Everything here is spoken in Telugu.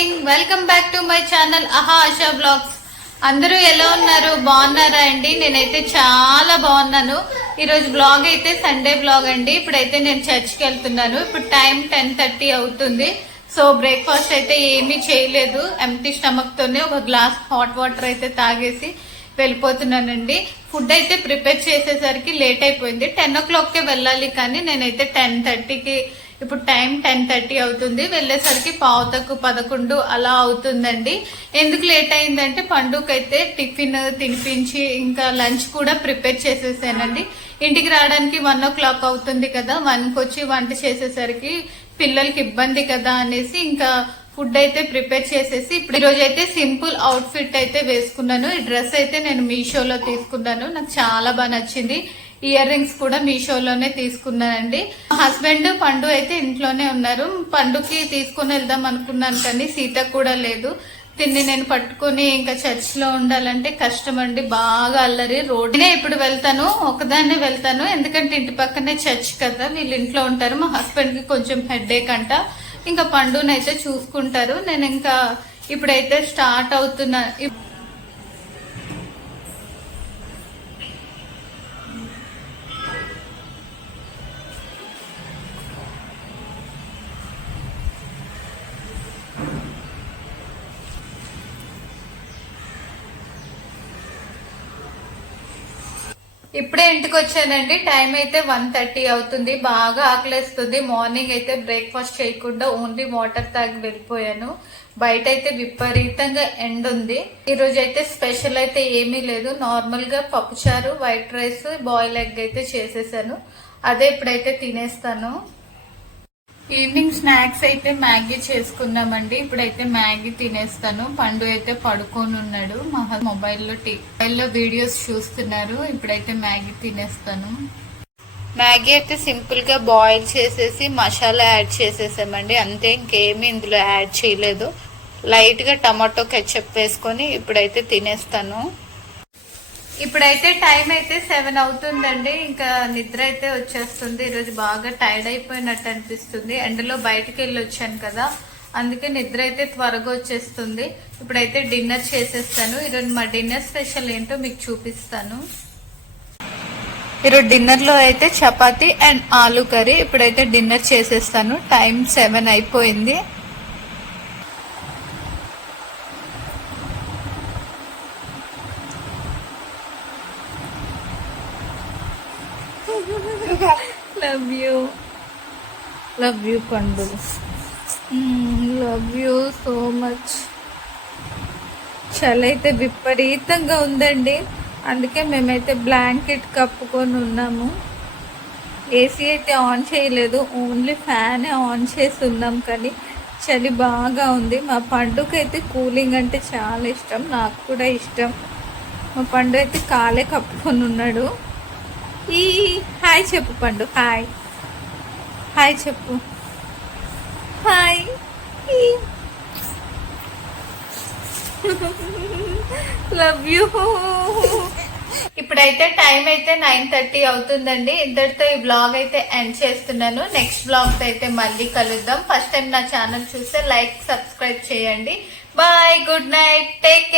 Ing welcome back to my channel aha Asha blogs అందరూ ఎలా ఉన్నారు? బాగున్నారా అండి? నేనైతే చాలా బాగున్నాను. ఈరోజు బ్లాగ్ అయితే సండే బ్లాగ్ అండి. ఇప్పుడైతే నేను చర్చ్కి వెళ్తున్నాను. ఇప్పుడు టైం టెన్ థర్టీ అవుతుంది. సో బ్రేక్ఫాస్ట్ అయితే ఏమీ చేయలేదు. ఎంటీ స్టమక్తోనే ఒక గ్లాస్ హాట్ వాటర్ అయితే తాగేసి వెళ్ళిపోతున్నానండి. ఫుడ్ అయితే ప్రిపేర్ చేసేసరికి లేట్ అయిపోయింది. టెన్ ఓ క్లాక్కే వెళ్ళాలి కానీ నేనైతే టెన్ థర్టీకి ఇప్పుడు టైం టెన్ థర్టీ అవుతుంది. వెళ్ళేసరికి పావుతకు పదకొండు అలా అవుతుందండి. ఎందుకు లేట్ అయిందంటే పండుగకైతే టిఫిన్ తినిపించి ఇంకా లంచ్ కూడా ప్రిపేర్ చేసేసానండి. ఇంటికి రావడానికి వన్ ఓ క్లాక్ అవుతుంది కదా. వన్కి వచ్చి వంట చేసేసరికి పిల్లలకి ఇబ్బంది కదా అనేసి ఇంకా ఫుడ్ అయితే ప్రిపేర్ చేసేసి ఇప్పుడు ఈరోజు అయితే సింపుల్ అవుట్ ఫిట్ అయితే వేసుకున్నాను. ఈ డ్రెస్ అయితే నేను మీషోలో తీసుకున్నాను. నాకు చాలా బాగా నచ్చింది. ఇయర్ రింగ్స్ కూడా మీషోలోనే తీసుకున్నానండి. మా హస్బెండ్ పండు అయితే ఇంట్లోనే ఉన్నారు. పండుకి తీసుకుని వెళ్దాం అనుకున్నాను కానీ సీత కూడా లేదు. తిన్ని నేను పట్టుకుని ఇంకా చర్చ్లో ఉండాలంటే కష్టం అండి బాగా అల్లరి. రోడ్డునే ఇప్పుడు వెళ్తాను. ఒకదాన్నే వెళ్తాను. ఎందుకంటే ఇంటి పక్కనే చర్చ్ కదా. వీళ్ళు ఇంట్లో ఉంటారు. మా హస్బెండ్కి కొంచెం హెడ్ అంట. ఇంకా పండునైతే చూసుకుంటారు. నేను ఇంకా ఇప్పుడైతే స్టార్ట్ అవుతున్నా ఇప్పుడే ఇంటికి వచ్చానండి టైం అయితే వన్ థర్టీ అవుతుంది. బాగా ఆకలేస్తుంది. మార్నింగ్ అయితే బ్రేక్ఫాస్ట్ చేయకుండా ఓన్లీ వాటర్ తాగి వెళ్ళిపోయాను. బయట అయితే విపరీతంగా ఎండ్ ఉంది ఈరోజు అయితే స్పెషల్ అయితే ఏమీ లేదు. నార్మల్గా పప్పుచారు వైట్ రైస్ బాయిల్ ఎగ్ అయితే చేసేసాను. అదే ఇప్పుడైతే తినేస్తాను. ఈవినింగ్ స్నాక్స్ అయితే మ్యాగీ చేసుకున్నామండి ఇప్పుడైతే మ్యాగీ తినేస్తాను. పండు అయితే పడుకొని ఉన్నాడు మా మొబైల్లో టీ మొబైల్లో వీడియోస్ చూస్తున్నారు. ఇప్పుడైతే మ్యాగీ తినేస్తాను. మ్యాగీ అయితే సింపుల్గా బాయిల్ చేసేసి మసాలా యాడ్ చేసేసామండి. అంతే ఇంకేమీ ఇందులో యాడ్ చేయలేదు. లైట్గా టమాటో కెచ్చప్ వేసుకొని ఇప్పుడైతే తినేస్తాను. ఇప్పుడైతే టైం అయితే సెవెన్ అవుతుందండి. ఇంకా నిద్ర అయితే వచ్చేస్తుంది. ఈరోజు బాగా టైర్డ్ అయిపోయినట్టు అనిపిస్తుంది. ఎండలో బయటకు వెళ్ళి వచ్చాను కదా. అందుకే నిద్ర అయితే త్వరగా వచ్చేస్తుంది. ఇప్పుడైతే డిన్నర్ చేసేస్తాను. ఈరోజు మా డిన్నర్ స్పెషల్ ఏంటో మీకు చూపిస్తాను. ఈరోజు డిన్నర్లో అయితే చపాతి అండ్ ఆలు కర్రీ. ఇప్పుడైతే డిన్నర్ చేసేస్తాను. టైం సెవెన్ అయిపోయింది. లవ్ యూ లవ్ యూ పండు లవ్ యూ సో మచ్ చలి అయితే విపరీతంగా ఉందండి. అందుకే మేమైతే బ్లాంకెట్ కప్పుకొని ఉన్నాము. ఏసీ అయితే ఆన్ చేయలేదు. ఓన్లీ ఫ్యానే ఆన్ చేసి ఉన్నాం కానీ చలి బాగా ఉంది. మా పండుగ అయితే కూలింగ్ అంటే చాలా ఇష్టం. నాకు కూడా ఇష్టం. మా పండు అయితే కాలే కప్పుకొని ఉన్నాడు. ఈ హాయ్ చెప్పు పండు హాయ్. హాయ్ చెప్పు. హాయ్. Love you. ఇప్పుడైతే టైం అయితే నైన్ థర్టీ అవుతుందండి. ఇద్దరితో ఈ బ్లాగ్ అయితే ఎండ్ చేస్తున్నాను. నెక్స్ట్ బ్లాగ్స్ అయితే మళ్ళీ కలుద్దాం. ఫస్ట్ టైం నా ఛానల్ చూస్తే లైక్ సబ్స్క్రైబ్ చేయండి. Bye good night. టేక్